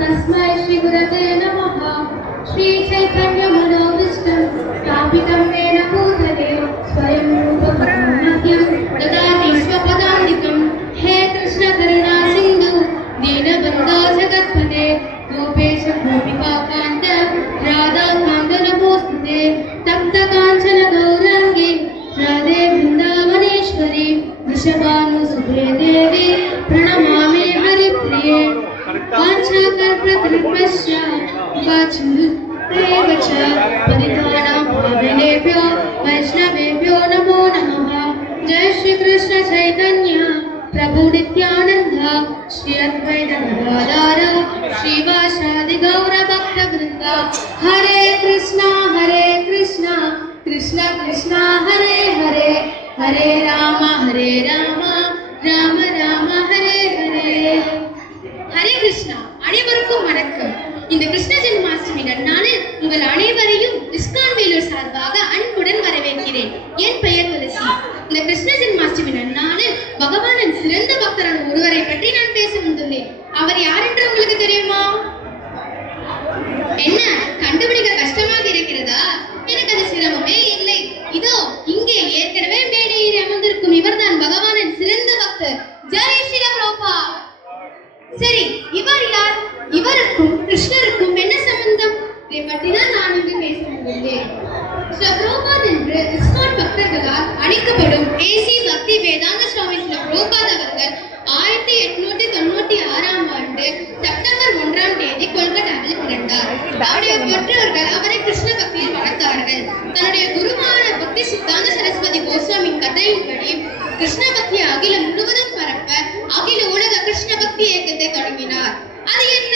तस्मै श्री गुरवे नमः। श्री चैतन्य मनोविष्टं स्थापितं येन भूतले स्वयं रूपमह्यं ददाति स्वपदान्तिकं। हे कृष्ण करुणा सिन्धु दीनबन्धो जगत्पते गोपेश गोपिकान्त राधाकान्त नमोस्तुते। तप्त काञ्चन गौराङ्गी राधे वृन्दावनेश्वरी वृषभानुसुते देवी प्रणमामि हरिप्रिये। वाञ्छाकल्पतरुभ्यश्च पतितानां पावनेभ्यो वैष्णवेभ्यो नमो नमः। जय श्री कृष्ण चैतन्य प्रभु नित्यानंद श्री अद्वैत गदाधर श्रीवासादि गौर भक्तवृंद। हरे कृष्णा कृष्ण कृष्णा हरे हरे हरे राम राम राम हरे हरे। ஹரே கிருஷ்ணா. அனைவருக்கும் வணக்கம். இந்த கிருஷ்ண ஜென்மாஷ்டமி நன்னாளில் உங்கள் அனைவரையும் இஸ்கான் வேலூர் சார்பாக அன்புடன் வரவேற்கிறேன். என் பெயர் துளசி. இந்த கிருஷ்ண ஜென்மாஷ்டமி நன்னாளில் பகவானின் சிறந்த பக்தரான ஒருவரை பற்றி நான் பேச வந்துள்ளேன். அவர் யார் என்று உங்களுக்கு தெரியுமா? என்ன, கண்டுபிடிக்க கஷ்டமாக இருக்கிறதா? எனக்கு அது சிரமமே இல்லை. இதோ இங்கே ஏற்கனவே மேடையில் அமர்ந்திருக்கும் இவர்தான் பகவானின் சிறந்த பக்தர். ஜெய் ஸ்ரீ பிரபுபா. சரி, இவர் யார்? இவருக்கும் கிருஷ்ணருக்கும் என்ன சம்பந்தம்? இதை பற்றி தான் நான் இங்கு பேச வந்துள்ளேன். பிரபுபாத் என்று இஸ்கான் பக்தர்களால் அழைக்கப்படும் ஏசி பக்தி வேதாந்த சுவாமி பிரபுபாத் அவர்கள் 1896ஆம் ஆண்டு செப்டம்பர் 1ஆம் தேதி கொல்கத்தாவில் பிறந்தார். அவருடைய பெற்றோர்கள் அவரை கிருஷ்ண பக்தியில் வளர்த்தார்கள். தன்னுடைய குருவான பக்தி சித்தாந்த சரஸ்வதி கோஸ்வாமி கதையின்படி கிருஷ்ண பக்தியை அகிலம் முழுவதும் பரப்ப அகில உலக கிருஷ்ண பக்தி இயக்கத்தை தொடங்கினார். அது என்ன?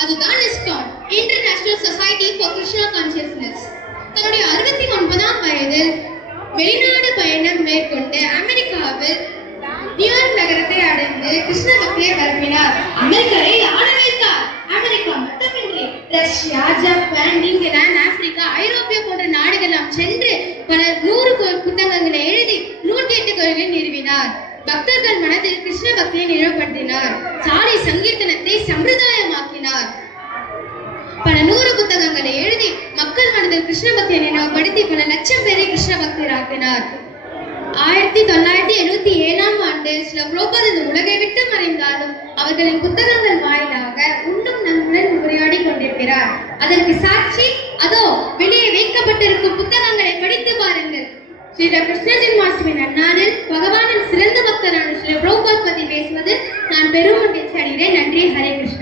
அதுதான் ISKCON, international society for Krishna consciousness. தன்னுடைய 69ஆம் வயதில் வெளிநாடு பயணம் மேற்கொண்டு அமெரிக்காவில் நியூயார்க் நகரத்தை அடைந்து கிருஷ்ண பக்தியை பரப்பினார். அமெரிக்காவை ஆள வைத்தார். அமெரிக்கா மட்டுமின்றி ரஷ்யா, ஜப்பான், இங்கிலாந்து, ஆப்பிரிக்கா, ஐரோப்பியா போன்ற நாடுகளெல்லாம் சென்று பல 100 புத்தகங்களை எழுதி 108 கோயில்களை நிறுவினார். பக்தர்கள் மனதில் கிருஷ்ண பக்தியை நிறுவப்படுத்தினார். சாலை சங்கீர்த்தனத்தை சம்பிரதாயமாக்கினார். பல 100 புத்தகங்களை எழுதி மக்கள் மனதில் கிருஷ்ண பக்தியை நினைவுபடுத்தி பல லட்சம் பேரை கிருஷ்ண பக்தராக்கினார். 1977ஆம் ஆண்டு ஸ்ரீல பிரபுபாத் இந்த உலகை விட்டு மறைந்தாலும் அவர்களின் புத்தகங்கள் வாயிலாக இன்னும் நம்முடன் உரையாடி கொண்டிருக்கிறார். அதற்கு சாட்சி அதோ வெளியே வைக்கப்பட்டிருக்கும் புத்தகங்களை படித்து பாருங்கள். ஸ்ரீ கிருஷ்ண ஜென்மாஷ்டமி நன்னாளில் பகவானின் சிறந்த பக்தரான ஸ்ரீ பிரபுபாத் பற்றி பேசுவது நான் பெரும் மகிழ்ச்சி அடைகிறேன். நன்றி. ஹரே கிருஷ்ணா.